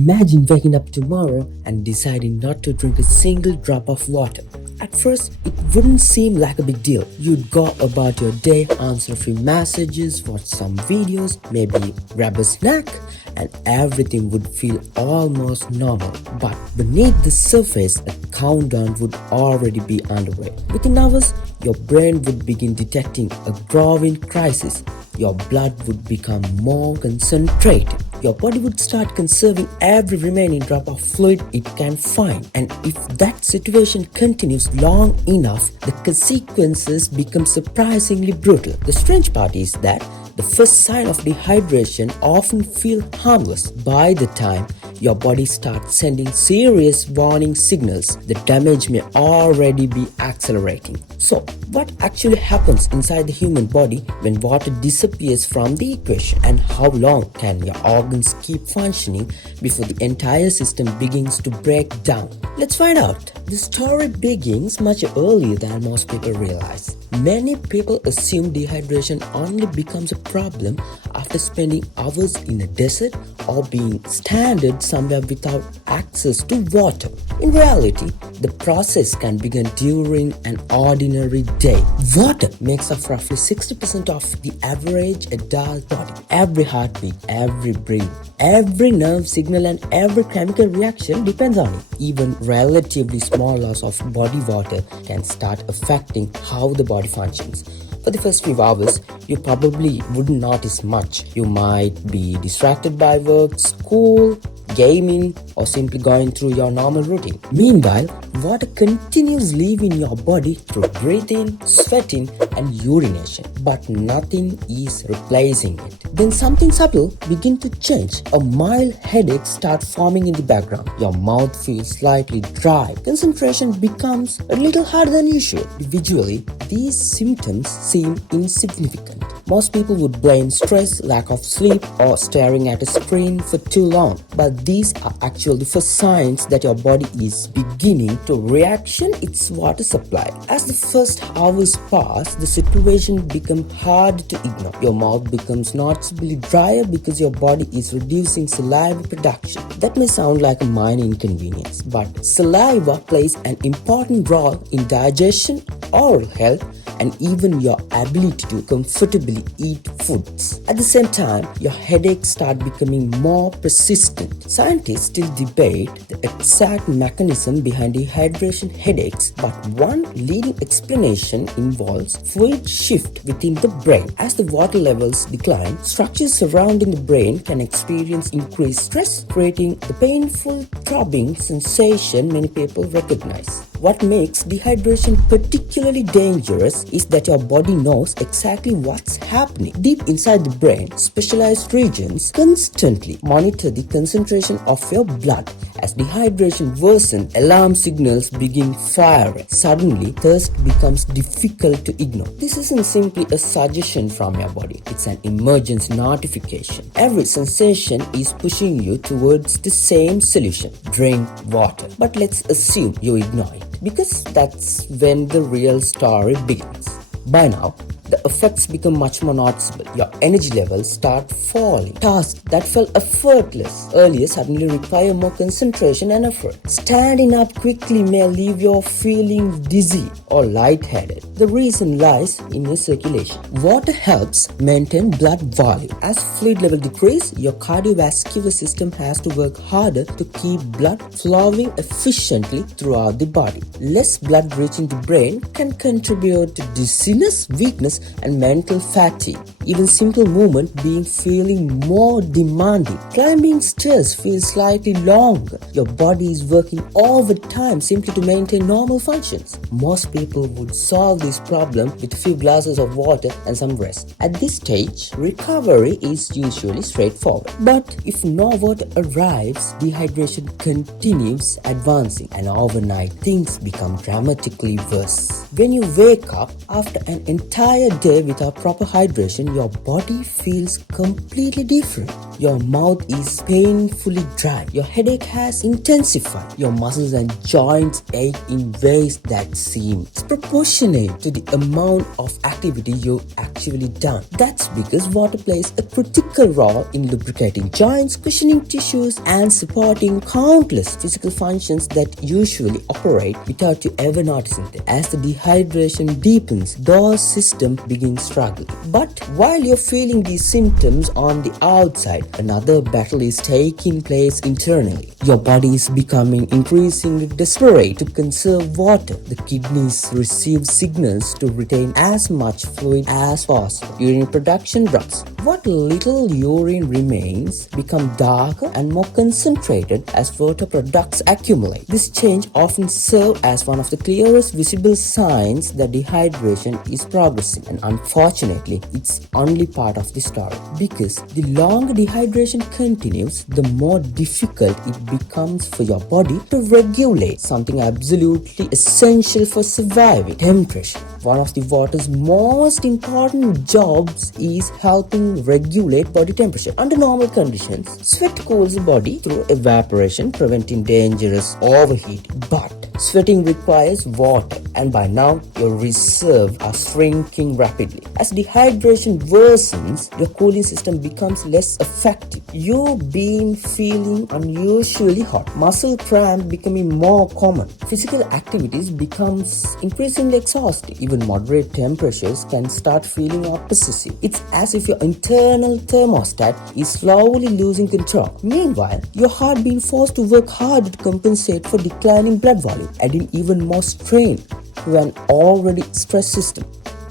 Imagine waking up tomorrow and deciding not to drink a single drop of water. At first, it wouldn't seem like a big deal. You'd go about your day, answer a few messages, watch some videos, maybe grab a snack, and everything would feel almost normal. But beneath the surface, a countdown would already be underway. Within hours, your brain would begin detecting a growing crisis. Your blood would become more concentrated. Your body would start conserving every remaining drop of fluid it can find. And if that situation continues long enough, the consequences become surprisingly brutal. The strange part is that the first sign of dehydration often feel harmless. By the time your body starts sending serious warning signals, the damage may already be accelerating. So, what actually happens inside the human body when water disappears from the equation? And how long can your organs keep functioning before the entire system begins to break down? Let's find out. The story begins much earlier than most people realize. Many people assume dehydration only becomes a problem after spending hours in a desert or being stranded somewhere without access to water. In reality, the process can begin during an ordinary day. Water makes up roughly 60% of the average adult body. Every heartbeat, every breath, every nerve signal and every chemical reaction depends on it. Even relatively small loss of body water can start affecting how the body functions. For the first few hours, you probably wouldn't notice much. You might be distracted by work, school, gaming, or simply going through your normal routine. Meanwhile, water continues leaving your body through breathing, sweating, and urination, but nothing is replacing it. Then something subtle begins to change. A mild headache starts forming in the background. Your mouth feels slightly dry. Concentration becomes a little harder than usual. Visually, these symptoms seem insignificant. Most people would blame stress, lack of sleep, or staring at a screen for too long. But these are actually the first signs that your body is beginning to ration its water supply. As the first hours pass, the situation becomes hard to ignore. Your mouth becomes noticeably drier because your body is reducing saliva production. That may sound like a minor inconvenience, but saliva plays an important role in digestion, oral health, and even your ability to comfortably eat foods. At the same time, your headaches start becoming more persistent. Scientists still debate the exact mechanism behind dehydration headaches, but one leading explanation involves fluid shift within the brain. As the water levels decline, structures surrounding the brain can experience increased stress, creating the painful throbbing sensation many people recognize. What makes dehydration particularly dangerous is that your body knows exactly what's happening. Deep inside the brain, specialized regions constantly monitor the concentration of your blood. As dehydration worsens, alarm signals begin firing. Suddenly, thirst becomes difficult to ignore. This isn't simply a suggestion from your body, it's an emergency notification. Every sensation is pushing you towards the same solution: drink water. But let's assume you ignore it, because that's when the real story begins. By now, the effects become much more noticeable. Your energy levels start falling. Tasks that felt effortless earlier suddenly require more concentration and effort. Standing up quickly may leave you feeling dizzy or lightheaded. The reason lies in your circulation. Water helps maintain blood volume. As fluid level decreases, your cardiovascular system has to work harder to keep blood flowing efficiently throughout the body. Less blood reaching the brain can contribute to dizziness, weakness, and mental fatigue. Even simple movement being feeling more demanding. Climbing stairs feels slightly longer. Your body is working overtime simply to maintain normal functions. Most people would solve this problem with a few glasses of water and some rest. At this stage, recovery is usually straightforward. But if no water arrives, dehydration continues advancing, and overnight things become dramatically worse. When you wake up after an entire day without proper hydration, your body feels completely different. Your mouth is painfully dry. Your headache has intensified. Your muscles and joints ache in ways that seem disproportionate to the amount of activity you've actually done. That's because water plays a critical role in lubricating joints, cushioning tissues, and supporting countless physical functions that usually operate without you ever noticing them. As the dehydration deepens, those systems begin struggling. But while you're feeling these symptoms on the outside, another battle is taking place internally. Your body is becoming increasingly desperate to conserve water. The kidneys receive signals to retain as much fluid as possible. Urine production drops. What little urine remains become darker and more concentrated as water products accumulate. This change often serves as one of the clearest visible signs that dehydration is progressing, and unfortunately, it's only part of the story. Because the longer dehydration continues, the more difficult it becomes for your body to regulate something absolutely essential for surviving: temperature. One of the water's most important jobs is helping regulate body temperature. Under normal conditions, sweat cools the body through evaporation, preventing dangerous overheating. But sweating requires water, and by now your reserves are shrinking rapidly. As dehydration worsens, your cooling system becomes less effective. You've been feeling unusually hot, muscle cramp becoming more common. Physical activities becomes increasingly exhausting. Even moderate temperatures can start feeling oppressive. It's as if your internal thermostat is slowly losing control. Meanwhile, your heart being forced to work harder to compensate for declining blood volume, adding even more strain to an already stressed system.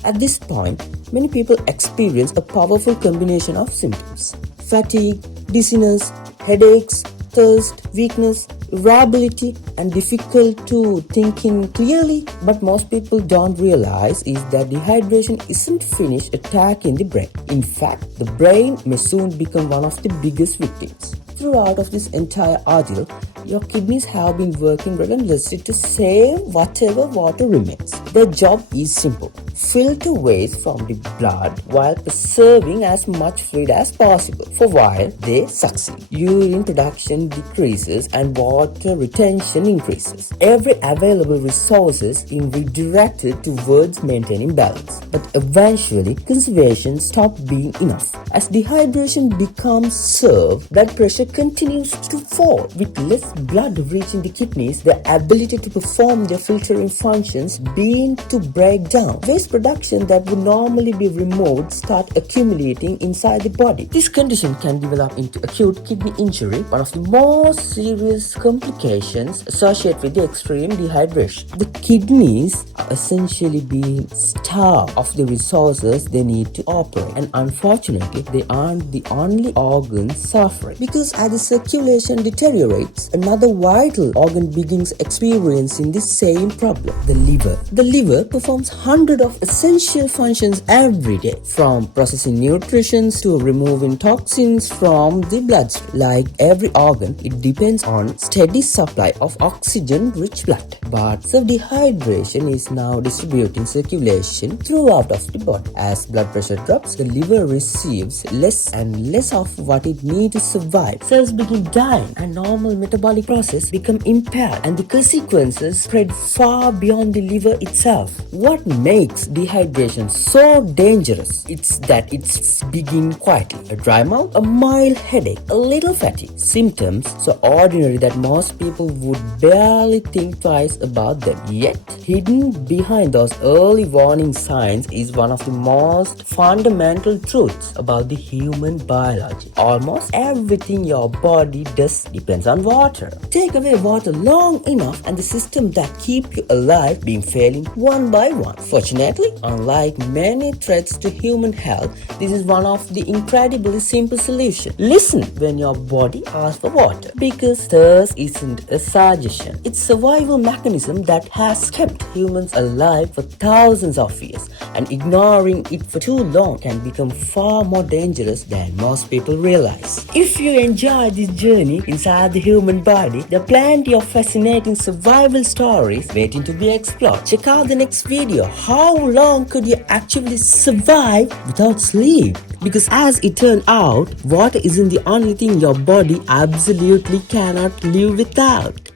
At this point, many people experience a powerful combination of symptoms: fatigue, dizziness, headaches, thirst, weakness, irritability, and difficult to thinking clearly. But most people don't realize is that dehydration isn't finished attacking the brain. In fact, the brain may soon become one of the biggest victims. Throughout of this entire ordeal, your kidneys have been working relentlessly to save whatever water remains. Their job is simple: filter waste from the blood while preserving as much fluid as possible. For a while, they succeed. Urine production decreases and water retention increases. Every available resource is being redirected towards maintaining balance. But eventually, conservation stops being enough. As dehydration becomes served, blood pressure continues to fall. With less blood reaching the kidneys, their ability to perform their filtering functions begin to break down. Waste production that would normally be removed start accumulating inside the body. This condition can develop into acute kidney injury, one of the most serious complications associated with the extreme dehydration. The kidneys are essentially being starved of the resources they need to operate, and unfortunately, they aren't the only organs suffering. Because as the circulation deteriorates, another vital organ begins experiencing the same problem: the liver. The liver performs hundreds of essential functions every day, from processing nutrition to removing toxins from the bloodstream. Like every organ, it depends on steady supply of oxygen-rich blood. But so dehydration is now distributing circulation throughout of the body. As blood pressure drops, the liver receives less and less of what it needs to survive. Cells begin dying, and normal metabolic process become impaired, and the consequences spread far beyond the liver itself. What makes dehydration so dangerous? It's that it's begin quietly: a dry mouth, a mild headache, a little fatigue. Symptoms so ordinary that most people would barely think twice about them. Yet, hidden behind those early warning signs is one of the most fundamental truths about the human biology. Almost everything your body does depends on water. Take away water long enough and the system that keep you alive being failing one by one. Fortunately, unlike many threats to human health, this is one of the incredibly simple solutions. Listen when your body asks for water, because thirst isn't a suggestion. It's a survival mechanism that has kept humans alive for thousands of years, and ignoring it for too long can become far more dangerous than most people realize. If you enjoy this journey inside the human body, there are plenty of fascinating survival stories waiting to be explored. Check out the next video. How long could you actually survive without sleep? Because as it turned out, water isn't the only thing your body absolutely cannot live without.